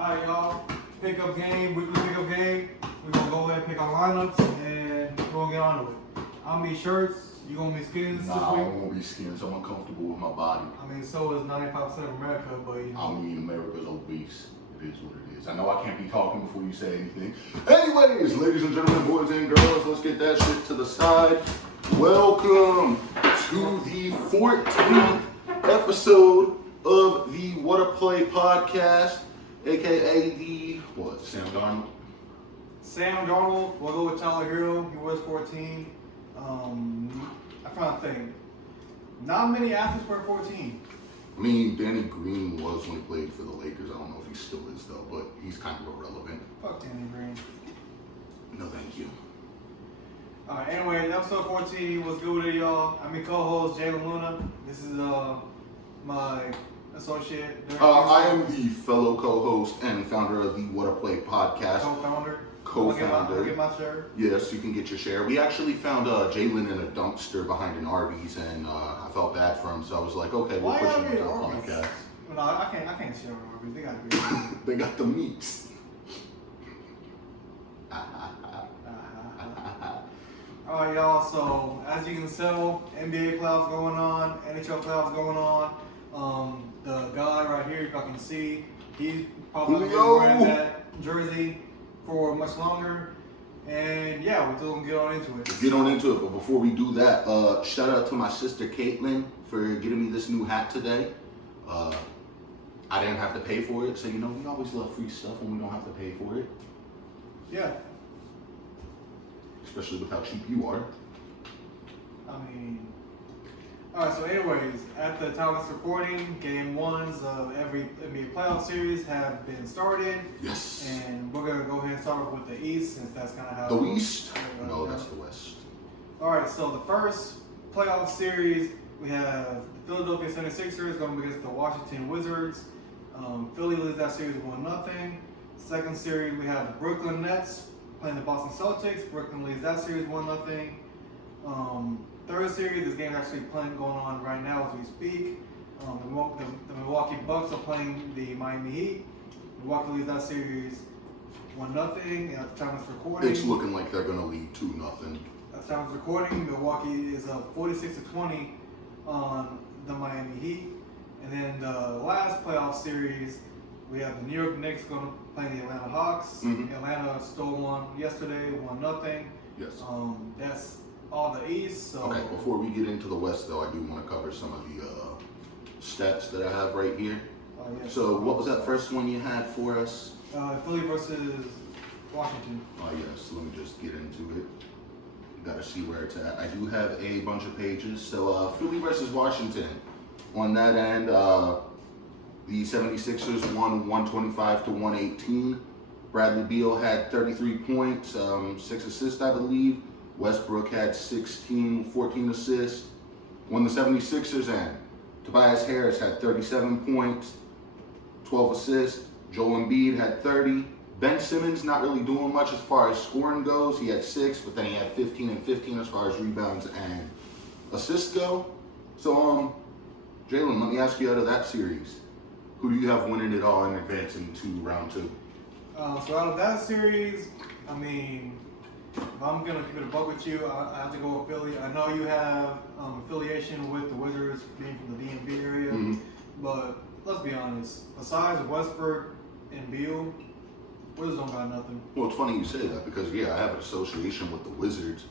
Alright, y'all. Pickup game, weekly pickup game. We're gonna go ahead and pick our lineups and we're gonna get on to it. I'm gonna be shirts, you gonna be skins Nah, this I week? don't want to be skins. I'm uncomfortable with my body. I mean, so is 95% of America, but you know. I mean, America's obese. It is what it is. I know I can't be talking before you say anything. Anyways, ladies and gentlemen, boys and girls, let's get that shit to the side. Welcome to the 14th episode of the WhattaPlaypodcast, aka the, what, Sam Darnold? Sam Darnold, we'll go with Tyler Hero. He was 14. I'm trying to think. Not many athletes were 14. I mean, Danny Green was when he played for the Lakers. I don't know if he still is, though, but he's kind of irrelevant. Fuck Danny Green. No, thank you. Alright, anyway, episode 14 was good with it, y'all. I'm your co-host, Jalen Luna. This is my associate. I am the fellow co-host and founder of the WhattaPlay podcast. Co-founder. I'll get my shirt. Yes, you can get your share. We actually found Jalen in a dumpster behind an Arby's, and I felt bad for him, so I was like, okay, we'll put you on the podcast. No, I can't share with Arby's. They got to be. They got the meats. Alright, y'all, so as you can tell, NBA playoffs going on, NHL playoffs going on. The guy right here, you can see, he's probably going to be wearing that jersey for much longer. And yeah, we're still going to get on into it. Let's get on into it, but before we do that, shout out to my sister Caitlin for getting me this new hat today. I didn't have to pay for it, so you know, we always love free stuff when we don't have to pay for it. Yeah. Especially with how cheap you are. I mean, alright, so anyways, at the time of this recording, game ones of every NBA playoff series have been started. Yes. And we're going to go ahead and start with the East, since that's kind of how... The East? No, that's the West. Alright, so the first playoff series, we have the Philadelphia 76ers going up against the Washington Wizards. Philly leads that series 1-0. Second series, we have the Brooklyn Nets playing the Boston Celtics. Brooklyn leads that series 1-0. Third series, this game is actually going on right now as we speak. The Milwaukee Bucks are playing the Miami Heat. Milwaukee leads that series 1-0. At the time of this recording, It's looking like they're going to lead 2-0. At the time of this recording, Milwaukee is up 46-20 on the Miami Heat. And then the last playoff series, we have the New York Knicks going to play the Atlanta Hawks. Mm-hmm. Atlanta stole one yesterday, 1-0. Yes. That's all the East. So. Okay, before we get into the West, though, I do want to cover some of the stats that I have right here. Yes. So, what was that first one you had for us? Philly versus Washington. Oh, yes. Let me just get into it. Got to see where it's at. I do have a bunch of pages. So, Philly versus Washington. On that end, the 76ers won 125-118. Bradley Beal had 33 points, 6 assists, I believe. Westbrook had 14 assists. On the 76ers end, Tobias Harris had 37 points, 12 assists. Joel Embiid had 30. Ben Simmons not really doing much as far as scoring goes. He had 6, but then he had 15 and 15 as far as rebounds and assists go. So, Jalen, let me ask you out of that series, who do you have winning it all and advancing to round 2? So out of that series, I mean, if I'm going to keep it a buck with you, I have to go with Philly. I know you have affiliation with the Wizards being from the DMV area, Mm-hmm. but let's be honest. Besides Westbrook and Beal, Wizards don't got nothing. Well, it's funny you say that because, yeah, I have an association with the Wizards.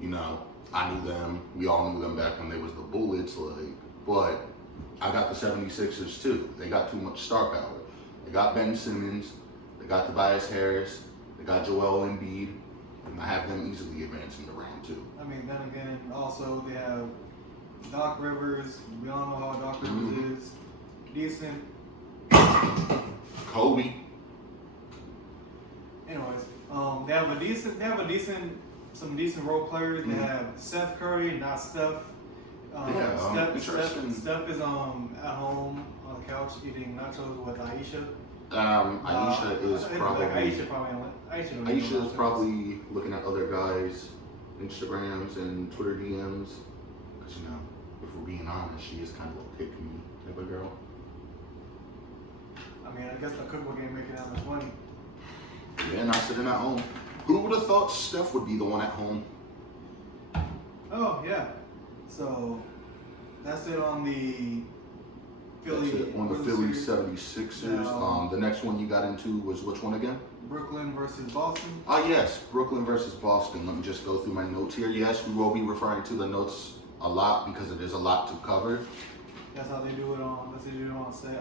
You know, I knew them. We all knew them back when they was the Bullets, but I got the 76ers too. They got too much star power. They got Ben Simmons. They got Tobias Harris. They got Joel Embiid. And I have them easily advancing to round 2. I mean, then again, also they have Doc Rivers. We all know how Doc Rivers is. Decent. Kobe. Anyways, some decent role players. They have Seth Curry, not Steph. Steph is at home on the couch eating nachos with Aisha. Aisha is Aisha probably looking at other guys' Instagrams and Twitter DMs. Because, you know, if we're being honest, she is kind of a pick-me type of girl. I mean, I guess the Cookbook ain't making that much money. Yeah, not sitting at home. Who would have thought Steph would be the one at home? Oh, yeah. So, that's it on the Philly. That's it on the Philly 76ers. Now, The next one you got into was which one again? Brooklyn versus Boston. Ah, yes, Brooklyn versus Boston. Let me just go through my notes here. Yes, we will be referring to the notes a lot because it is a lot to cover. That's how they do it on. That's how they do it on set.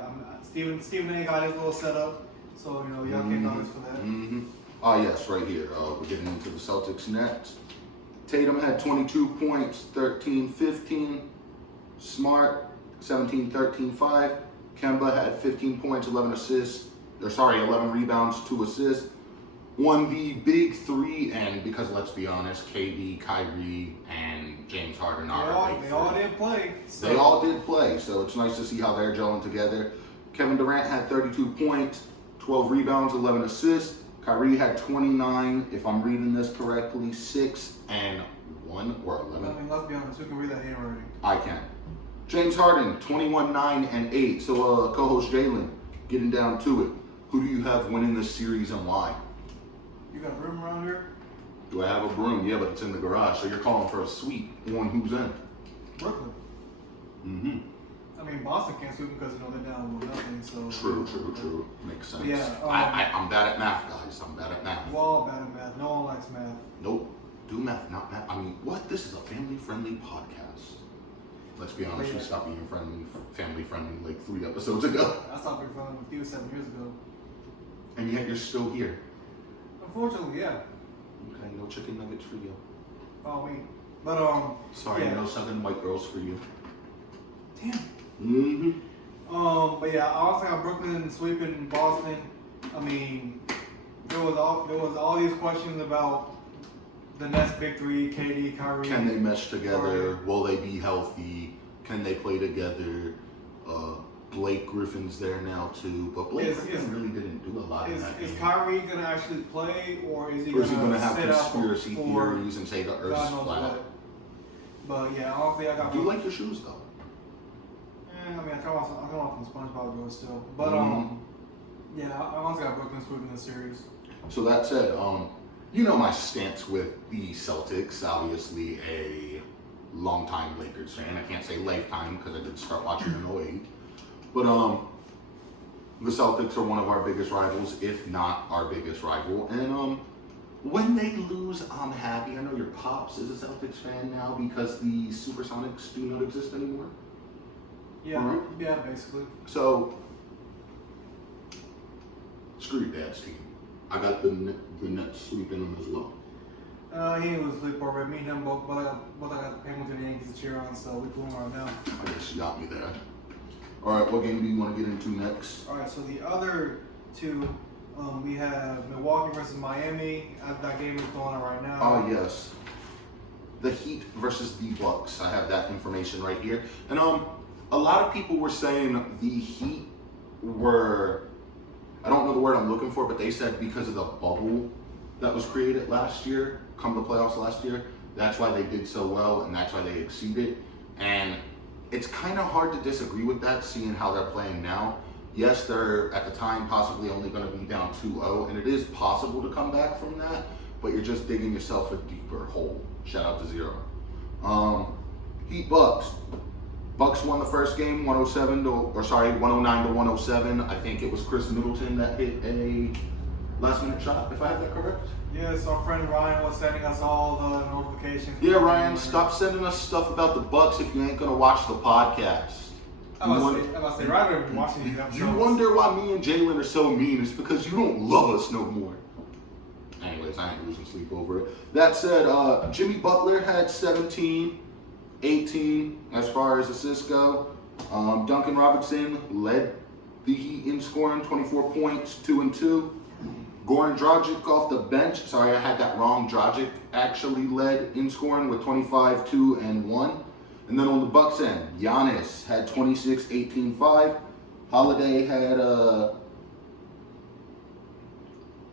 Stephen A. got his little setup, so you know y'all get noticed for that. Ah, yes, right here. We're getting into the Celtics next. Tatum had 22 points, 13-15. Smart, 17-13-5. Kemba had 15 points, 11 assists. 11 rebounds, 2 assists. Won the big three, and because let's be honest, KD, Kyrie, and James Harden are They all did play. So. They all did play, so it's nice to see how they're gelling together. Kevin Durant had 32 points, 12 rebounds, 11 assists. Kyrie had 29, if I'm reading this correctly, 6 and 1 or 11. I mean, let's be honest, we can read that handwriting. I can. James Harden, 21, 9, and 8. So co-host Jalen, getting down to it. Who do you have winning this series and why? You got a room around here? Do I have a broom? Yeah, but it's in the garage, so you're calling for a sweep on who's in? Brooklyn. I mean, Boston can't sweep because they're down with nothing. So True. Makes sense. Yeah, I'm bad at math, guys. I'm bad at math. We're all bad at math. No one likes math. Nope. Do math, not math. I mean, what? This is a family-friendly podcast. Let's be honest, we stopped being family-friendly like 3 episodes ago. I stopped being friendly with you 7 years ago. And yet you're still here. Unfortunately, yeah. Okay, no chicken nuggets for you. Oh, me. But Sorry, yeah. no Southern white girls for you. Damn. But yeah, I also got Brooklyn sweeping Boston. I mean, there was all these questions about the Nets victory, KD, Kyrie. Can they mesh together? Will they be healthy? Can they play together? Blake Griffin's there now too, but Blake Griffin really didn't do a lot in that game. Is Kyrie gonna actually play, or is he going gonna to have sit out conspiracy theories and say the Earth's flat? But yeah, honestly, I got. Do you like your shoes though? I mean, I come off from SpongeBob Joe still, but yeah, I honestly got Brooklyn sweeping the series. So that said, you know my stance with the Celtics. Obviously, a longtime Lakers fan. I can't say lifetime because I did start watching in 08. But the Celtics are one of our biggest rivals, if not our biggest rival. And when they lose, I'm happy. I know your pops is a Celtics fan now because the Supersonics do not exist anymore. Yeah, yeah, basically. So, screw your dad's team. I got the Nets sweeping them as well. He ain't lose sleep already. Me and him both I got Hamilton Yankees to cheer on, so we're doing right now. I guess you got me there. All right, what game do you want to get into next? All right, so the other two, we have Milwaukee versus Miami. That game is going on right now. Oh, yes. The Heat versus the Bucks. I have that information right here. And a lot of people were saying the Heat were, I don't know the word I'm looking for, but they said because of the bubble that was created last year, come the playoffs last year, that's why they did so well and that's why they exceeded. And it's kind of hard to disagree with that, seeing how they're playing now. Yes, they're at the time possibly only going to be down 2-0, and it is possible to come back from that, but you're just digging yourself a deeper hole. Shout out to Zero. Heat Bucks. Bucks won the first game 109 to 107. I think it was Chris Middleton that hit a last-minute shot, if I have that correct. Yes, our friend Ryan was sending us all the notifications. Yeah, Ryan, stop sending us stuff about the Bucks if you ain't gonna watch the podcast. I was about to say, Ryan would be watching these episodes. You wonder why me and Jalen are so mean. It's because you don't love us no more. Anyways, I ain't losing sleep over it. That said, Jimmy Butler had 17, 18 as far as assists go. Duncan Robinson led the Heat in scoring, 24 points, 2 and 2. Goran Dragic off the bench. Sorry, I had that wrong. Dragic actually led in scoring with 25, 2, and 1. And then on the Bucks end, Giannis had 26, 18, 5. Holiday had,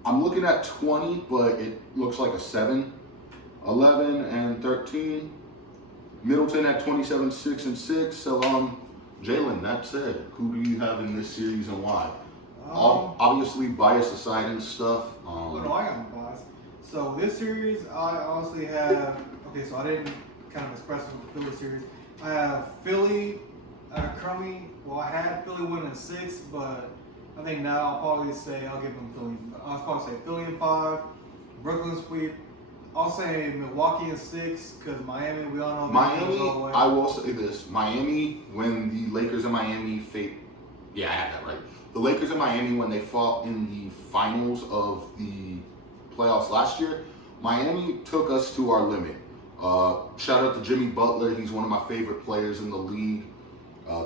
I'm looking at 20, but it looks like a 7. 11 and 13. Middleton at 27, 6, and 6. So, Jalen, that said, who do you have in this series and why? Obviously, bias aside and stuff. Well, no, I got no bias. So this series, I honestly have. Okay, so I didn't kind of express it with the Philly series. I have Philly currently. Well, I had Philly winning 6, but I think now I'll probably say I'll give them Philly. I'll probably say Philly in 5, Brooklyn sweep. I'll say Milwaukee in 6 because Miami. We all know Miami. I will say this: Miami, when the Lakers and Miami yeah, I had that right. The Lakers and Miami, when they fought in the finals of the playoffs last year, Miami took us to our limit. Shout out to Jimmy Butler. He's one of my favorite players in the league.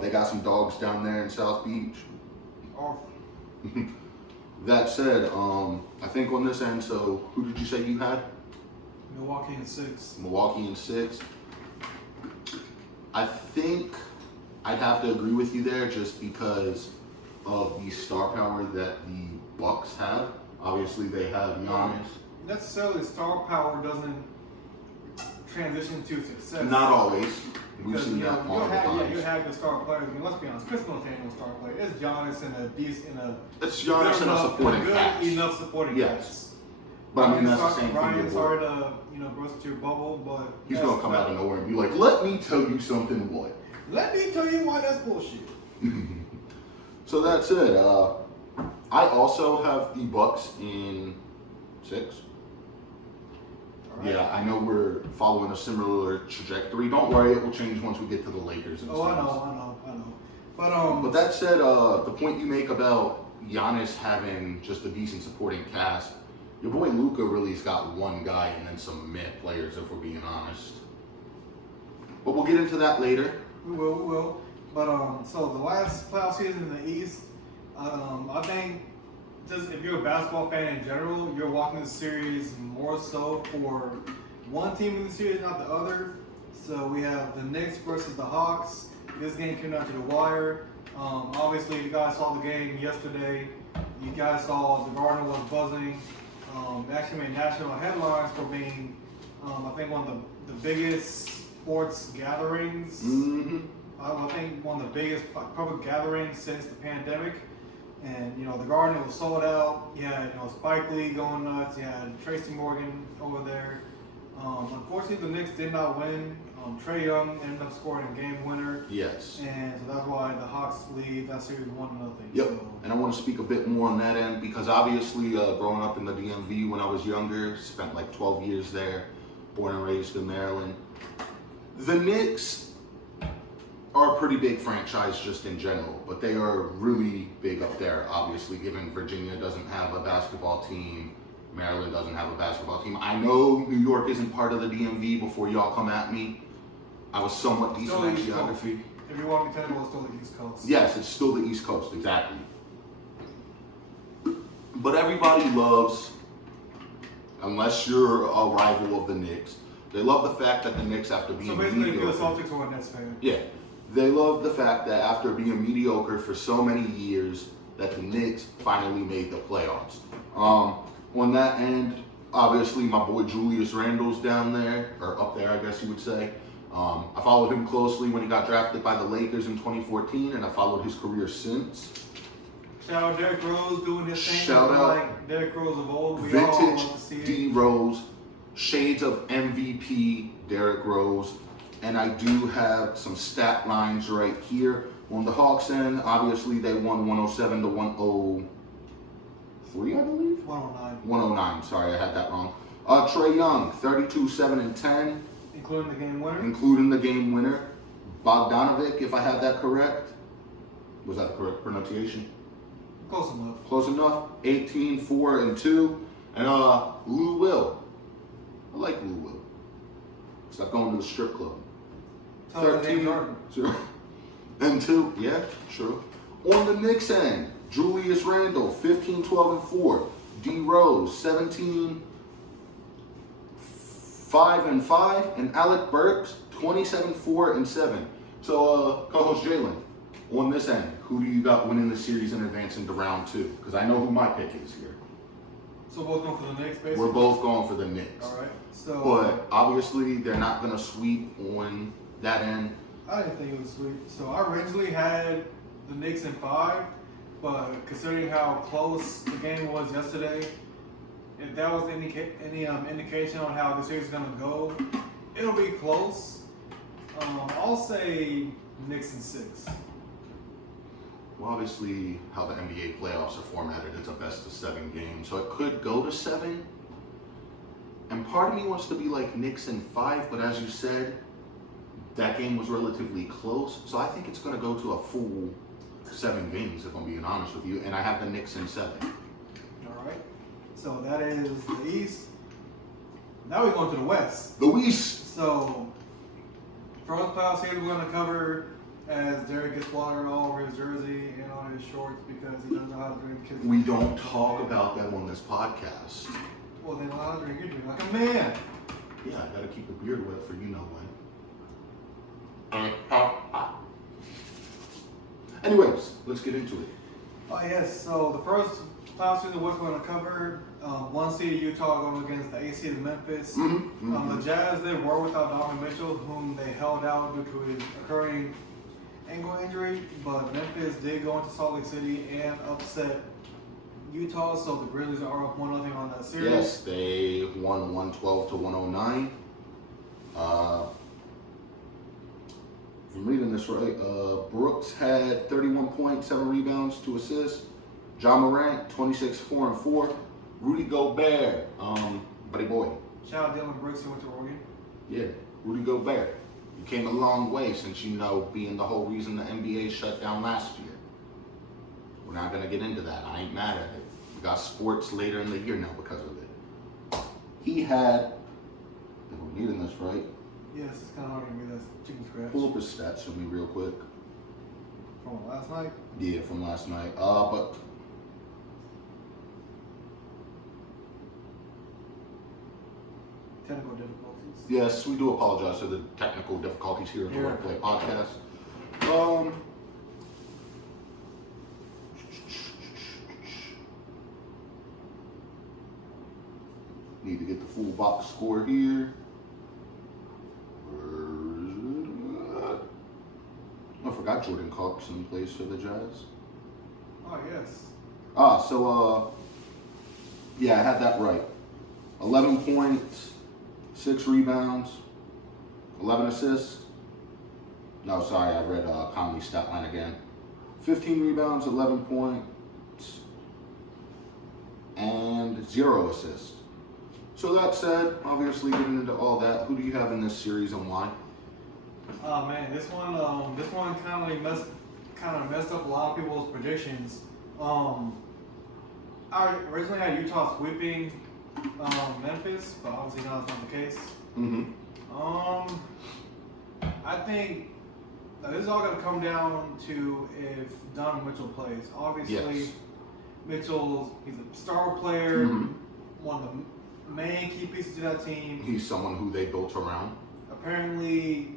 They got some dogs down there in South Beach. Oh. That said, I think on this end, so who did you say you had? Milwaukee in 6. Milwaukee in 6. I think I'd have to agree with you there just because of the star power that the Bucks have. Obviously, they have Giannis. Necessarily, star power doesn't transition to success. Not always. We've Because seen you that know, multiple times. you have the star players. I mean, let's be honest. Chris Middleton was star player. It's Giannis It's Giannis and a supporting good cast. enough supporting Yes. cast. But I mean, that's the same thing. Ryan's with hard to burst into your bubble, but He's gonna come out of nowhere and be like, "Let me tell you something, boy." Let me tell you why that's bullshit. So that's it. I also have the Bucks in 6. All right. Yeah, I know we're following a similar trajectory. Don't worry, it will change once we get to the Lakers and Oh, stuff. I know. But that said, the point you make about Giannis having just a decent supporting cast, your boy Luka really's got one guy and then some mid players, if we're being honest. But we'll get into that later. We will. But so the last playoff season in the East, I think just if you're a basketball fan in general, you're watching the series more so for one team in the series, not the other. So we have the Knicks versus the Hawks. This game came down to the wire. Obviously, you guys saw the game yesterday. You guys saw the Garden was buzzing. It actually made national headlines for being, I think, one of the biggest sports gatherings. Mm-hmm. I think one of the biggest public gatherings since the pandemic. And, the Garden was sold out. You had, Spike Lee going nuts. You had Tracy Morgan over there. Unfortunately, the Knicks did not win. Trae Young ended up scoring a game winner. Yes. And so that's why the Hawks lead that series 1-0. Yep. So, And I want to speak a bit more on that end because obviously growing up in the DMV when I was younger, spent like 12 years there, born and raised in Maryland. The Knicks are a pretty big franchise just in general, but they are really big up there, obviously, given Virginia doesn't have a basketball team, Maryland doesn't have a basketball team. I know New York isn't part of the DMV before y'all come at me. I was somewhat decent at geography. If you want me to tell you, it's still the East Coast. Yes, it's still the East Coast, exactly. But everybody loves, unless you're a rival of the Knicks, they love the fact that the Knicks, after being So basically, if you're a mediocre, Celtics or a Nets fan. yeah, they love the fact that after being mediocre for so many years, that the Knicks finally made the playoffs. On that end, obviously my boy Julius Randle's down there, or up there, I guess you would say. I followed him closely when he got drafted by the Lakers in 2014, and I followed his career since. Shout out Derrick Rose doing his thing. Shout out like Derrick Rose of old. We all love Vintage to see it. D Rose, shades of MVP Derrick Rose, and I do have some stat lines right here. On the Hawks end, obviously they won 107 to 103, I believe? 109. 109, sorry, I had that wrong. Trae Young, 32, 7, and 10. Including the game winner? Including the game winner. Bogdanovic, if I have that correct. Was that the correct pronunciation? Close enough. Close enough. 18, 4, and 2. And Lou Will. I like Lou Will. Stop going to the strip club. 13, 0, and 2. Yeah, true. On the Knicks end, Julius Randle, 15, 12, and 4. D Rose, 17, 5, and 5. And Alec Burks, 27, 4, and 7. So, co-host Jalen, on this end, who do you got winning the series and advancing to round 2? Because I know who my pick is here. So both going for the Knicks, basically? We're both going for the Knicks. All right. So, But obviously, they're not going to sweep on that end. I didn't think it was sweet. So I originally had the Knicks in 5, but considering how close the game was yesterday, if that was any indication on how the series is going to go, it'll be close. I'll say Knicks in 6. Well, obviously, how the NBA playoffs are formatted, it's a best-of-7 game, so it could go to 7. And part of me wants to be like Knicks in 5, but as you said, that game was relatively close, so I think it's going to go to a full 7 games, if I'm being honest with you, and I have the Knicks in 7. All right. So that is the East. Now we're going to the West. The West. So, first playoff series we're going to cover as Dereck gets water all over his jersey and on his shorts because he doesn't know how to drink kids. We don't talk about that on this podcast. Well, then how to drink your drink like a man. Yeah, I gotta keep a beard wet for you know when. Anyways, let's get into it. Oh yes, so the first playoff series we're going to cover, 1 seed Utah going against the 8 seed Memphis. The Jazz, they were without Donovan Mitchell, whom they held out due to his occurring ankle injury, but Memphis did go into Salt Lake City and upset Utah, so the Grizzlies are up 1-0 on that series. Yes, they won 112 to 109. If I'm reading this right, Brooks had 31 points, 7 rebounds, 2 assists. John Morant, 26, 4 and 4. Rudy Gobert, buddy boy. Shout out Dylan Brooks, who went to Oregon. Yeah, Rudy Gobert. You came a long way since, you know, being the whole reason the NBA shut down last year. We're not going to get into that. I ain't mad at it. We got sports later in the year now because of it. He had, if I'm reading this right, Yes, it's kind of hard to read that chicken scratch. pull up his stats for me real quick. From last night? Yeah, from last night. But Technical difficulties. yes, we do apologize for the technical difficulties here at the WhattaPlay podcast. Need to get the full box score here. I forgot Jordan Clarkson plays for the Jazz. Oh, yes. Yeah, I had that right. 11 points, 6 rebounds, 11 assists. No, sorry, I read Conley's stat line again. 15 rebounds, 11 points, and 0 assists. So that said, obviously getting into all that, who do you have in this series and why? Oh man, this one kind of messed up a lot of people's predictions. I originally had Utah sweeping Memphis, but obviously now it's not the case. I think this is all going to come down to if Donovan Mitchell plays. Obviously, Yes. he's a star player, one of the main key pieces to that team. He's someone who they built around. Apparently,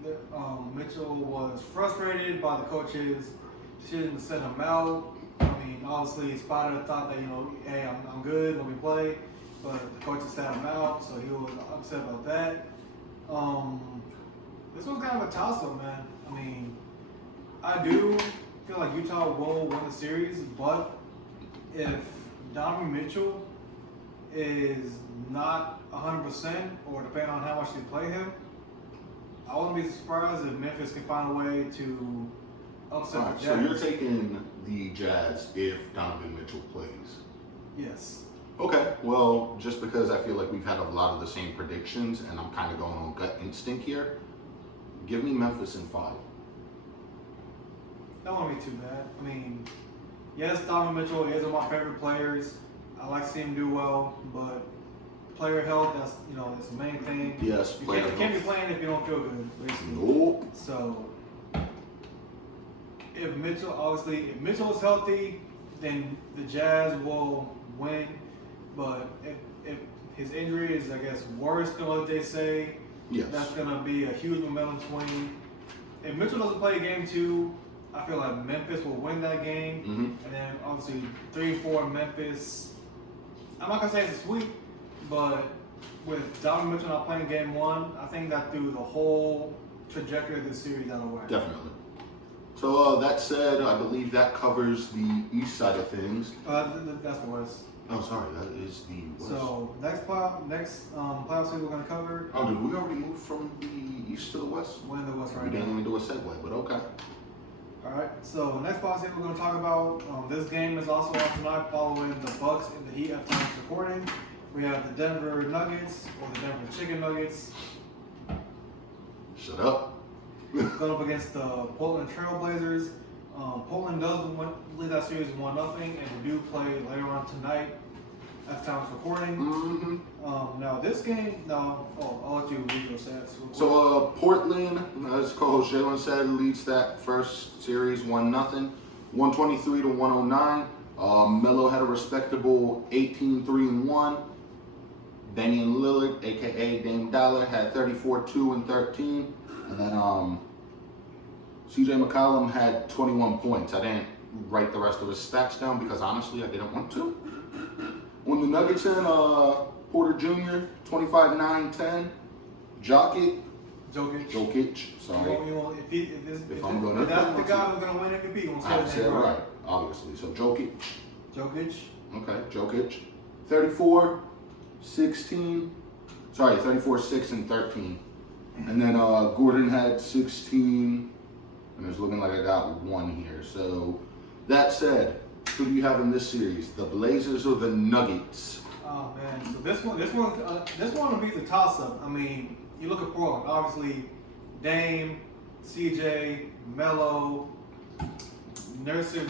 Mitchell was frustrated by the coaches' decision to send him out. I mean, obviously, Spider thought that, hey, I'm good, let me play. But the coaches sent him out, so he was upset about that. This was kind of a toss-up, man. I mean, I do feel like Utah will win the series, but if Donovan Mitchell is not 100%, or depending on how much they play him, I wouldn't be surprised if Memphis can find a way to upset Alright, the so Jazz. you're taking the Jazz if Donovan Mitchell plays. Yes. Okay, well, just because I feel like we've had a lot of the same predictions and I'm kind of going on gut instinct here, give me Memphis in 5. That won't be too bad. I mean, yes, Donovan Mitchell is one of my favorite players. I like to see him do well, but player health, that's the main thing. Yes, you can't be playing if you don't feel good, basically. Nope. So if Mitchell is healthy, then the Jazz will win. But if his injury is, I guess, worse than what they say, Yes. that's gonna be a huge momentum swing. If Mitchell doesn't play game 2, I feel like Memphis will win that game. And then obviously 3-4 Memphis. I'm not gonna say it's a sweep, but with Donovan Mitchell not playing game 1, I think that threw the whole trajectory of the series out of whack. Definitely. So that said, I believe that covers the east side of things. That's the West. Oh, sorry, that is the West. So next playoff series we're gonna cover. Oh, did we already move from the east to the west? We're in the West right We now. didn't even do a segue, but okay. All right. So next playoff series we're gonna talk about. This game is also on tonight, following the Bucks and the Heat after tonight's recording. We have the Denver Nuggets or the Denver Chicken Nuggets Shut up. going up against the Portland Trail Blazers. Portland does lead that series 1-0, and we do play later on tonight after time's recording. Mm-hmm. Now this game, I'll let you read your stats. So Portland, as co-host Jalen said, leads that first series 1-0, 123 to 109. Melo had a respectable 18-3-1. Damian Lillard, aka Dame Dollar, had 34, 2, and 13. And then CJ McCollum had 21 points. I didn't write the rest of his stats down because honestly I didn't want to. On the Nuggets end, Porter Jr., 25, 9, 10. Jokic. Sorry. If I'm gonna- that's the guy who's gonna win MVP, you're gonna I say said that right, right. obviously. So Jokic. Jokic. 34, 16. Sorry, 34, 6, and 13. And then Gordon had 16. And it's looking like I got one here. So that said, who do you have in this series? The Blazers or the Nuggets? Oh man, so this one will be the toss-up. I mean, you look at Portland, obviously, Dame, CJ, Melo, Nurkic,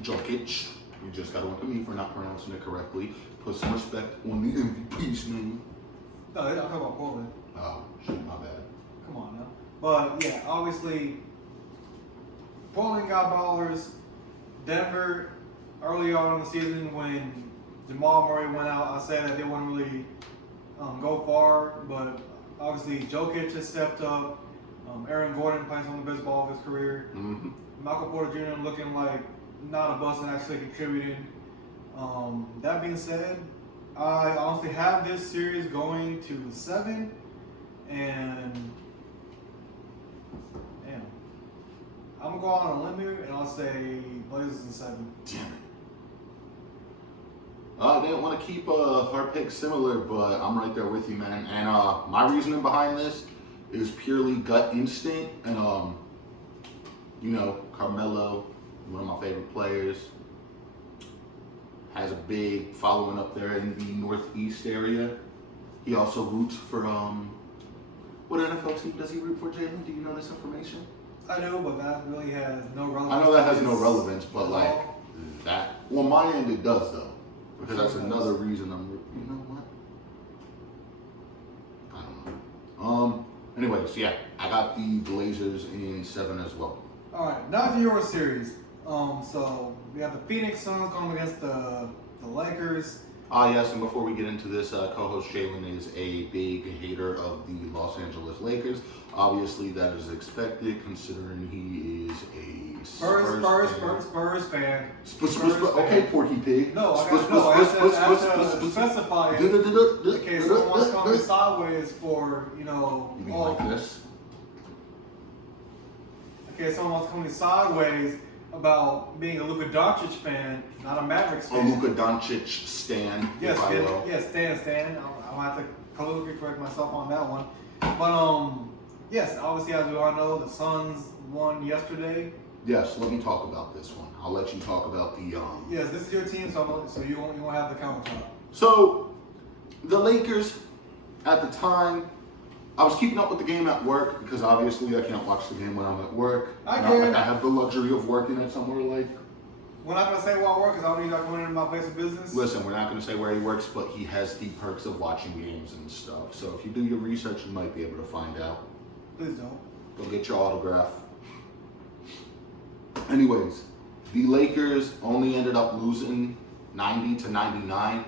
Jokic. You just got to look at me for not pronouncing it correctly. Put some respect on the MVP's name. No, I'm talking about Portland. Oh, shit, my bad. Come on now. But yeah, obviously, Portland got ballers. Denver, early on in the season when Jamal Murray went out, I said that they wouldn't really go far, but obviously Jokic has stepped up. Aaron Gordon playing some of the best ball of his career. Mm-hmm. Michael Porter Jr. looking like not a bust and actually contributing. That being said, I honestly have this series going to 7, and damn, I'm gonna go out on a limb here and I'll say Blazers in 7. Damn it. I didn't want to keep our picks similar, but I'm right there with you, man. And my reasoning behind this is purely gut instinct. And, Carmelo, one of my favorite players, has a big following up there in the Northeast area. He also roots for, what NFL team does he root for, Jalen? Do you know this information? I do, but that really has no relevance. I know that has no relevance, but like that, on my end it does though. Because that's another reason you know what? I don't know. Anyways, yeah, I got the Blazers in 7 as well. All right, now to your series. So we have the Phoenix Suns going against the Lakers. Yes, and before we get into this, co-host Jalen is a big hater of the Los Angeles Lakers. Obviously, that is expected considering he is a Spurs fan. Okay, Porky Pig. No, I have to specify it in case someone wants to come in sideways for, You mean like this? in case someone wants to come in sideways about being a Luka Doncic fan, not a Mavericks A fan. Luka Doncic stan, Yes, if I will. yes, Stan. I'll have to politically correct myself on that one. But yes, obviously as we all know, the Suns won yesterday. Yes, let me talk about this one. I'll let you talk about the Yes, this is your team, so you won't have the counter top. So, the Lakers, at the time, I was keeping up with the game at work because obviously I can't watch the game when I'm at work. I Not can. like I have the luxury of working at somewhere like. We're not gonna say where I work because I don't need to come into my place of business. Listen, we're not going to say where he works, but he has the perks of watching games and stuff. So if you do your research, you might be able to find out. Please don't. Go get your autograph. Anyways, the Lakers only ended up losing 90 to 99.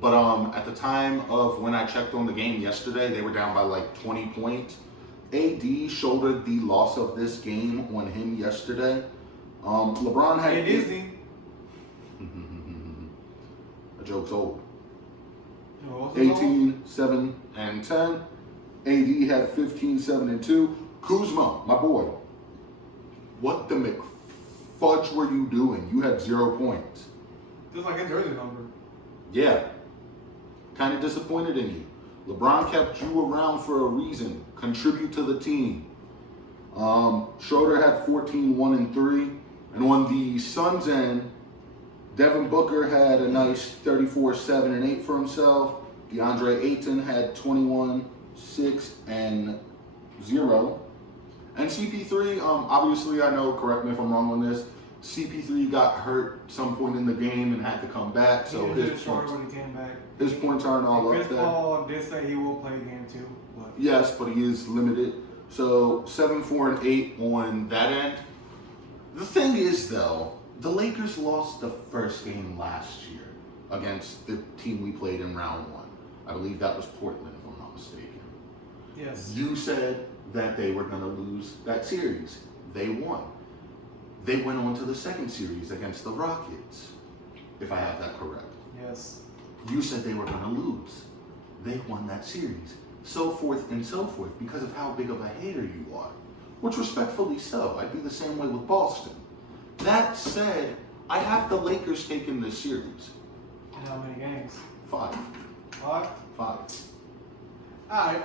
But at the time of when I checked on the game yesterday, they were down by like 20 points. AD shouldered the loss of this game on him yesterday. LeBron had... Hey, Disney. A joke's old. You know, what's it called? 18, 7, and 10. AD had 15, 7, and 2. Kuzma, my boy, what the McFudge were you doing? You had 0 points. Just like his jersey number. Yeah. Kind of disappointed in you. LeBron kept you around for a reason. Contribute to the team. Schroeder had 14, 1, and 3. And on the Suns end, Devin Booker had a nice 34, 7, and 8 for himself. DeAndre Ayton had 21, 6, and 0. And CP3, obviously, I know, correct me if I'm wrong on this, CP3 got hurt some point in the game and had to come back, so his points, when he came back. His points aren't all Chris up there. Paul did say he will play game 2. But. Yes, but he is limited. So 7, 4, and 8 on that end. The thing is, though, the Lakers lost the first game last year against the team we played in round 1. I believe that was Portland, if I'm not mistaken. Yes. You said that they were going to lose that series. They won. They went on to the second series against the Rockets, if I have that correct. Yes. You said they were going to lose. They won that series. So forth and so forth because of how big of a hater you are. Which respectfully so. I'd be the same way with Boston. That said, I have the Lakers taking this series. And how many games? 5. 5? 5. Alright.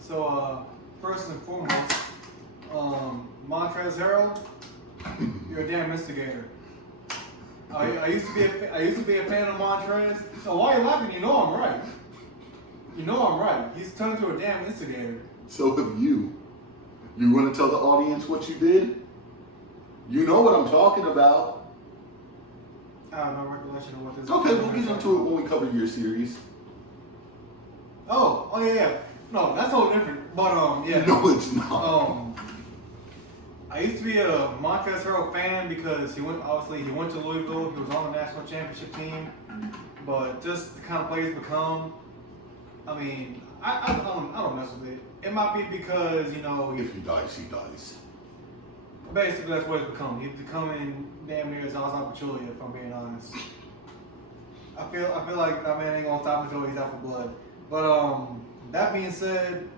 So, first and foremost, Montrezl Harrell, you're a damn instigator. I used to be a fan of Montrezl. So why are you laughing? You know I'm right. You know I'm right. He's turned into a damn instigator. So if you want to tell the audience what you did? You know what I'm talking about. I have no recollection of what this is. Okay, we'll get into it when we cover your series. Oh yeah. No, that's totally different. But yeah. No, it's not. I used to be a Montrezl Harrell fan because he went to Louisville. He was on the national championship team. But just the kind of player he's become, I mean, I don't mess with it. It might be because, you know, If he dies, he dies. basically that's what it's become. He's becoming damn near Zaza Pachulia, if I'm being honest. I feel like that man ain't gonna stop until he's out for blood. But that being said,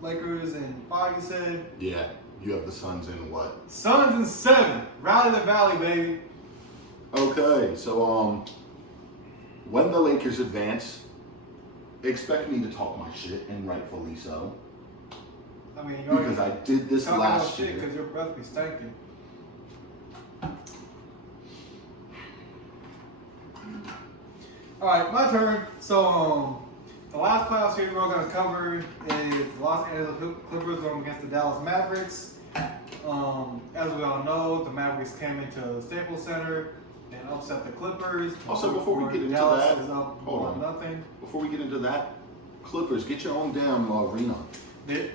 Lakers in 5, you said? Yeah, you have the Suns in what? Suns in 7. Rally the Valley, baby. Okay, so when the Lakers advance, expect me to talk my shit, and rightfully so. I mean, you already Because I did this talking last about shit year. because your breath be stinking. All right, my turn. So, the last playoff series we're going to cover is the Los Angeles Clippers going against the Dallas Mavericks. As we all know, the Mavericks came into the Staples Center and upset the Clippers. Also, before we get into Dallas that, is up hold on. 1-0. Before we get into that, Clippers, get your own damn arena. They're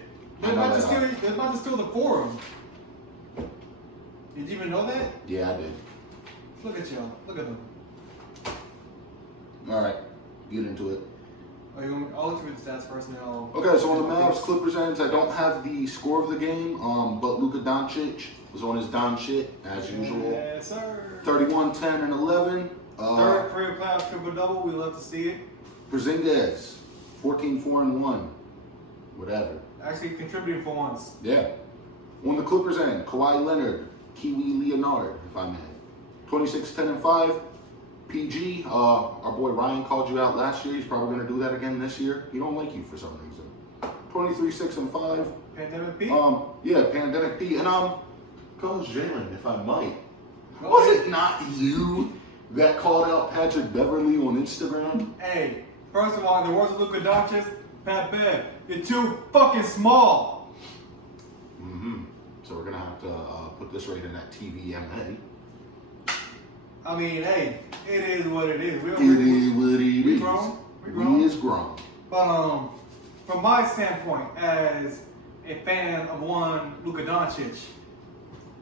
about to steal the Forum. Did you even know that? Yeah, I did. Look at y'all. Look at them. All right, get into it. I'll let you read the stats first, and then I'll... Okay, so on the Mavs Clippers ends, I don't have the score of the game, but Luka Doncic was on his Don shit as usual. Yes, sir. 31, 10, and 11. Third career playoff triple-double. We love to see it. Porzingis, 14, 4, and 1. Whatever. Actually contributing for once. Yeah. On the Clippers end, Kawhi Leonard, Kiwi Leonard, if I may. 26, 10, and 5. PG, our boy Ryan called you out last year. He's probably going to do that again this year. He don't like you for some reason. 23, 6, and 5. Pandemic P? Yeah, Pandemic P. And Coach Jalen, if I might. Was it not you that called out Patrick Beverly on Instagram? Hey, first of all, in the words of Luka Doncic, Pat Bev, you're too fucking small. Mm-hmm. So we're going to have to put this right in that TVMA. I mean, hey, it is what it is. It is what it is. We grown. We is grown. But from my standpoint, as a fan of one Luka Doncic,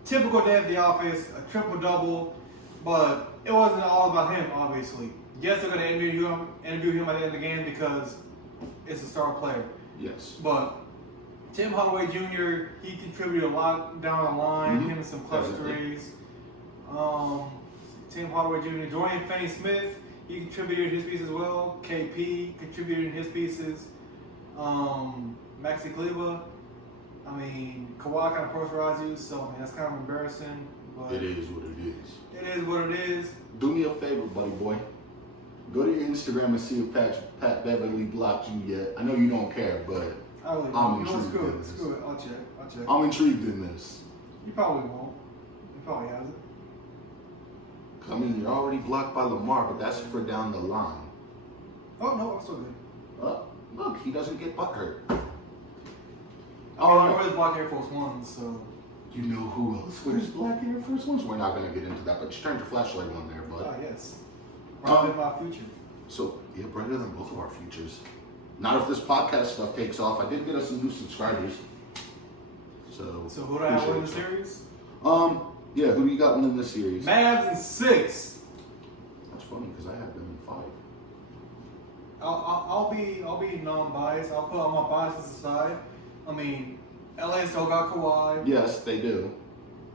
typical day at the office, a triple-double, but it wasn't all about him, obviously. Yes, they're going to interview him at the end of the game because it's a star player. Yes. But Tim Hardaway Jr., he contributed a lot down the line, him and some clutch threes. Tim Hardaway Jr., Dorian Finney-Smith, he contributed his piece as well. KP contributed his pieces. Maxi Kleba. I mean, Kawhi kind of posterized you, so I mean, that's kind of embarrassing. But It is what it is. It is what it is. Do me a favor, buddy boy. Go to your Instagram and see if Pat Beverly blocked you yet. I know you don't care, but I'm intrigued in this. Screw it. I'll check. I'm intrigued in this. You probably won't. You probably hasn't. I mean, you're already blocked by Lamar, but that's for down the line. Oh, no, I'm still good. Look, he doesn't get butthurt. All right. Always block Air Force Ones, so. You know who else wears black Air Force Ones? We're not going to get into that, but you turned your flashlight on there, bud. Ah, yes. Brighter than my future. So, yeah, brighter than both of our futures. Not if this podcast stuff takes off. I did get us some new subscribers. So who do I have winning the series? Yeah, who do you got winning this series? Mavs in 6. That's funny because I have them in 5. I'll be non-biased. I'll put all my biases aside. I mean, LA still got Kawhi. Yes, they do.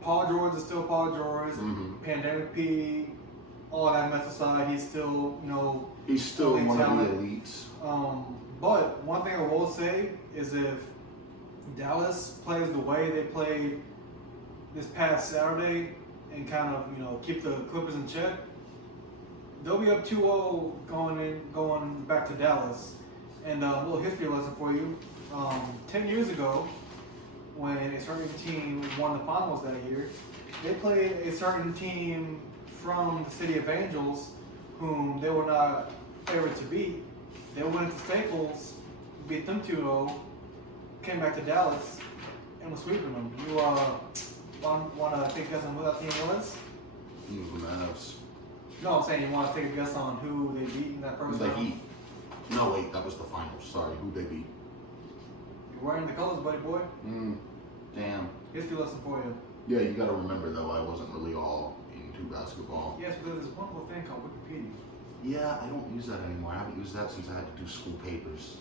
Paul George is still Paul George. Mm-hmm. Pandemic P, all that mess aside, he's still, he's still one talent. of the elites. But one thing I will say is if Dallas plays the way they played this past Saturday and kind of, keep the Clippers in check, they'll be up 2-0 going back to Dallas. And a little history lesson for you. 10 years ago, when a certain team won the finals that year, they played a certain team from the city of Angels, whom they were not favored to beat. They went to Staples, beat them 2-0, came back to Dallas, and was sweeping them. You want to take a guess on who that team was? He was the Mavs. No, I'm saying you want to take a guess on who they beat in that It first was the round. Heat. No, wait, that was the finals. Sorry, who they beat? You're wearing the colors, buddy boy. Damn. History lesson for you. Yeah, you got to remember though, I wasn't really all into basketball. Yes, but there's this wonderful thing called Wikipedia. Yeah, I don't use that anymore. I haven't used that since I had to do school papers.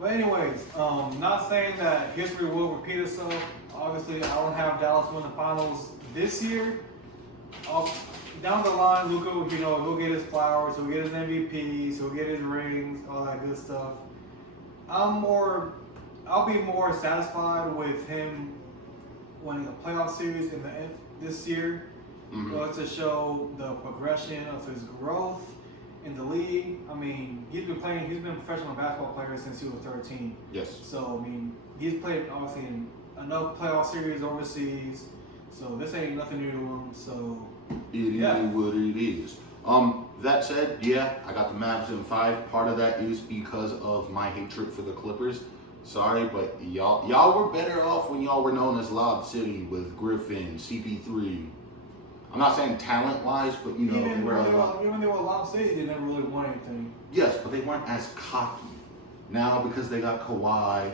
But anyways, not saying that history will repeat itself. Obviously, I don't have Dallas win the finals this year. Down the line, Luka, he'll get his flowers, he'll get his MVPs, he'll get his rings, all that good stuff. I'll be more satisfied with him winning a playoff series in the end this year. To show the progression of his growth in the league. I mean, he's been a professional basketball player since he was 13. Yes. So, I mean, he's played obviously in enough playoff series overseas. So this ain't nothing new to him. So It is what it is. That said, yeah, I got the Mavs in 5. Part of that is because of my hatred for the Clippers. Sorry, but y'all were better off when y'all were known as Lob City with Griffin, CP3. I'm not saying talent-wise, but they were a lot. Even when they were Lob City, they never really won anything. Yes, but they weren't as cocky. Now, because they got Kawhi,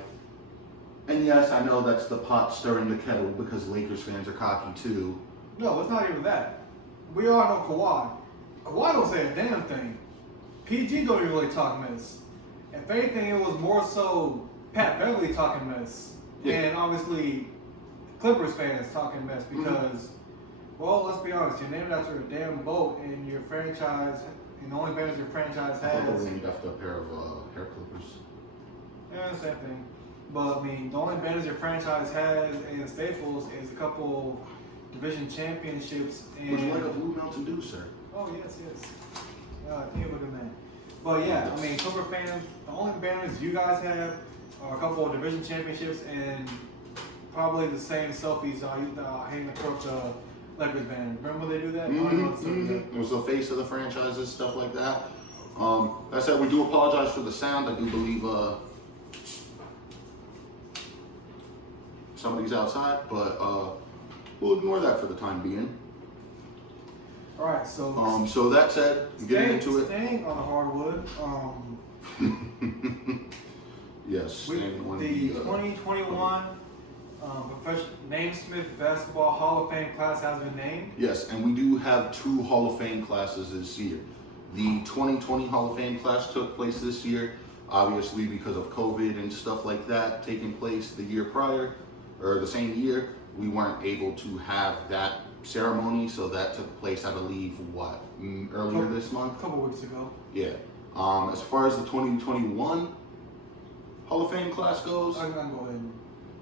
and yes, I know that's the pot stirring the kettle because Lakers fans are cocky too. No, it's not even that. We all know Kawhi. Kawhi don't say a damn thing. PG don't even really talk mess. If anything, it was more so Pat Beverly talking mess. Yeah. And obviously, Clippers fans talking mess because, well, let's be honest, you're named after a damn boat and your franchise, and the only banners your franchise I thought they has. were named after a pair of hair clippers. Yeah, same thing. But I mean, the only banners your franchise has in Staples is a couple division championships. And Would you like a Blue Mountain Dew, sir? oh yes. You're a good man. But yeah, I mean, Clipper fans, the only banners you guys have are a couple of division championships and probably the same selfies hanging across the Lakers banner. Remember they do that? It was the face of the franchises, stuff like that. That said, we do apologize for the sound. I do believe somebody's outside, but we'll ignore that for the time being. All right, so So that said, getting into it. Staying on the hardwood. Yes, staying on the 2021 Naismith Basketball Hall of Fame class has been named. Yes, and we do have 2 Hall of Fame classes this year. The 2020 Hall of Fame class took place this year, obviously because of COVID and stuff like that taking place the year prior, or the same year. We weren't able to have that ceremony, so that took place, I believe, earlier this month? A couple weeks ago. Yeah. As far as the 2021 Hall of Fame class goes. I'm gonna go ahead.